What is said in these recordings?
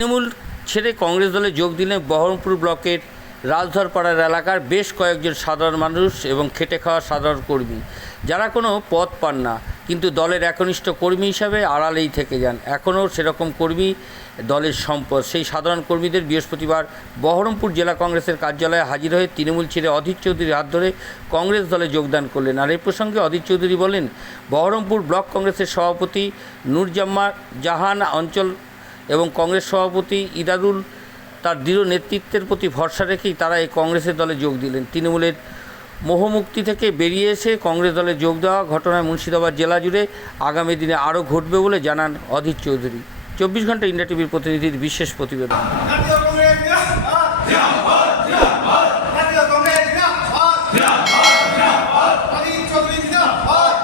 তৃণমূল ছেড়ে কংগ্রেস দলে যোগ দিলেন বহরমপুর ব্লকের রাজধরপাড়ার এলাকার বেশ কয়েকজন সাধারণ মানুষ এবং খেটে খাওয়া সাধারণ কর্মী। যারা কোনো পদ পান না, কিন্তু দলের একনিষ্ঠ কর্মী হিসাবে আড়ালেই থেকে যান। এখনও সেরকম কর্মী দলের সম্পদ। সেই সাধারণ কর্মীদের বৃহস্পতিবার বহরমপুর জেলা কংগ্রেসের কার্যালয়ে হাজির হয়ে তৃণমূল ছেড়ে অধীর চৌধুরীর হাত ধরে কংগ্রেস দলে যোগদান করলেন। আর এই প্রসঙ্গে অধীর চৌধুরী বলেন, বহরমপুর ব্লক কংগ্রেসের সভাপতি নুরজাম্মা জাহান অঞ্চল এবং কংগ্রেস সভাপতি ইদারুল, তার দৃঢ় নেতৃত্বের প্রতি ভরসা রেখেই তারা এই কংগ্রেসের দলে যোগ দিলেন। তৃণমূলের মোহমুক্তি থেকে বেরিয়ে এসে কংগ্রেস দলে যোগ দেওয়া ঘটনায় মুর্শিদাবাদ জেলা জুড়ে আগামী দিনে আরও ঘটবে বলে জানান অধীর চৌধুরী। চব্বিশ ঘণ্টা ইন্ডিয়া টিভির প্রতিনিধির বিশেষ প্রতিবেদন জাতীয় কংগ্রেস জিন্দাবাদ জিন্দাবাদ জাতীয় কংগ্রেস জিন্দাবাদ অধীর চৌধুরী জিন্দাবাদ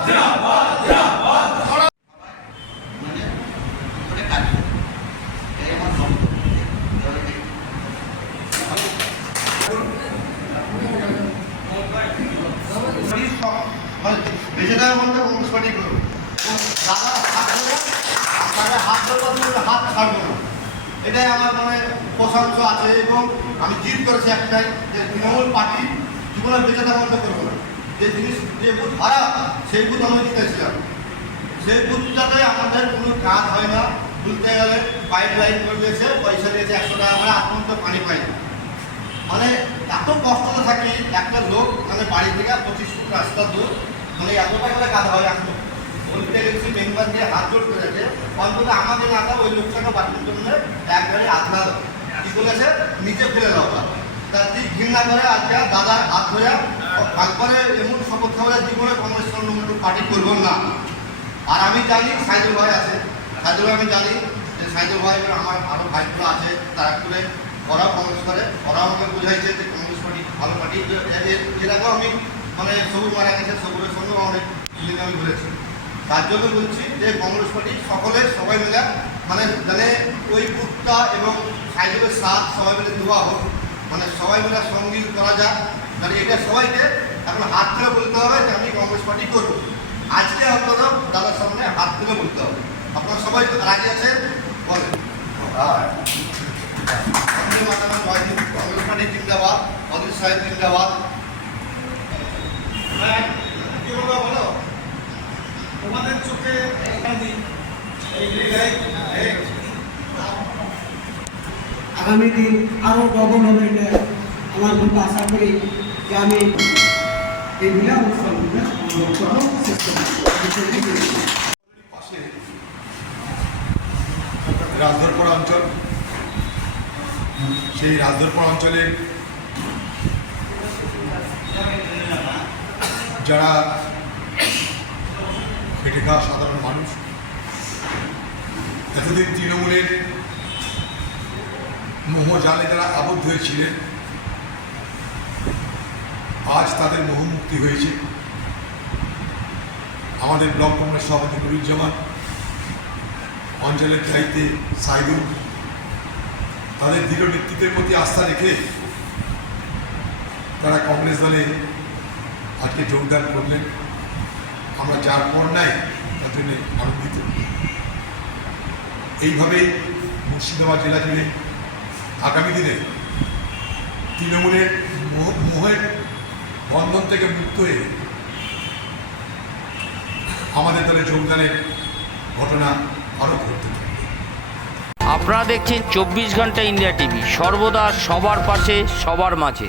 দেওয়ার মধ্যে কংগ্রেস পার্টি করুন। দাদা আপনাকে হাত ধরবো হাত ছাড়বো না। এটাই আমার মানে প্রশংসা আছে এবং আমি জিত করেছি একটাই যে তৃণমূল পার্টি জীবনে বেঁচে মধ্যে করব না। যে জিনিস, যে বুথ হারা, সেই বুথ আমি জিতেছিলাম সেই বুথটাতে আমাদের কোনো কাজ হয় না। বলতে গেলে পাইপ লাইন করে দিয়েছে, পয়সা দিয়েছে একশো টাকা করে এখন তো পানি পাই মানে এত কষ্টতে থাকি একটা লোক মানে বাড়ি থেকে পঁচিশ ফুট রাস্তা দূর মানে এতটা করে কাজ হয় এখন। বলতে গেছি মেম্বার দিয়ে হাত জোর করেছে অন্তত আমাদের নাতা ওই লোকটাকে বাঁচানোর জন্য একবারে আধা কি বলেছে নিচে ফেলে দেওয়া তার দিক ঘৃণা করে আজকে দাদার হাত ধরে করে এমন শপথ খাবার জীবনে কংগ্রেস পার্টি করব না। আর আমি জানি সাইদুল ভাই আছে। সাইদুল ভাই আমি জানি যে সাইদুল ভাই আমার আরও ভাইগুলো আছে। তারা করে ওরাও কংগ্রেস করে। ওরাও আমাকে বুঝাইছে যে কংগ্রেস পার্টি ভালো পার্টি। যেরকম আমি মানে সবুজ মারা গেছে সবুজের সঙ্গেও অনেক আমি ঘুরেছি তার জন্য বলছি যে কংগ্রেস পার্টি সকলে, সবাই মিলে মানে মানে ওই বুথটা এবং সাইজের সাথ সবাই মিলে দেওয়া হোক মানে সবাই মিলে সংগীত করা যাক। মানে এটা সবাইকে এখন হাত ধরে বলতে হবে যে আমি কংগ্রেস পার্টি করব। আজকে অন্তত দাদার সামনে হাত তুলে বলতে হবে। আপনারা সবাই রাজি আছেন? বলেন। কংগ্রেস পার্টি জিন্দাবাদ অধীর সাহেব জিন্দাবাদ। আগামী দিন আরও ডবল হবে আমার খুব আশা করি যে আমি এইগুলো রাজধরপাড়া অঞ্চল। সেই রাজধরপাড়া অঞ্চলের যারা খেটে খাওয়া সাধারণ মানুষ, এতদিন তৃণমূলের মোহজালে তারা আবদ্ধ হয়েছিলেন, আজ তাদের মোহমুক্তি হয়েছে। আমাদের ব্লক কংগ্রেস সভাপতি নুরুজ্জামান, অঞ্চলের চাইতে সাইদুল, তাদের দৃঢ় নেতৃত্বের প্রতি আস্থা রেখে তারা কংগ্রেস দলে আজকে যোগদান করলেন। আমরা যার পর নাই, তার জন্য আনন্দিত। এইভাবেই মুর্শিদাবাদ জেলা জুড়ে আগামী দিনে তৃণমূলের মোহের বন্ধন থেকে মুক্ত হয়ে আমাদের দলে যোগদানের ঘটনা আরও ঘটতে আপনারা দেখছেন চব্বিশ ঘণ্টা ইন্ডিয়া টিভি, সর্বদা সবার পাশে, সবার মাঝে।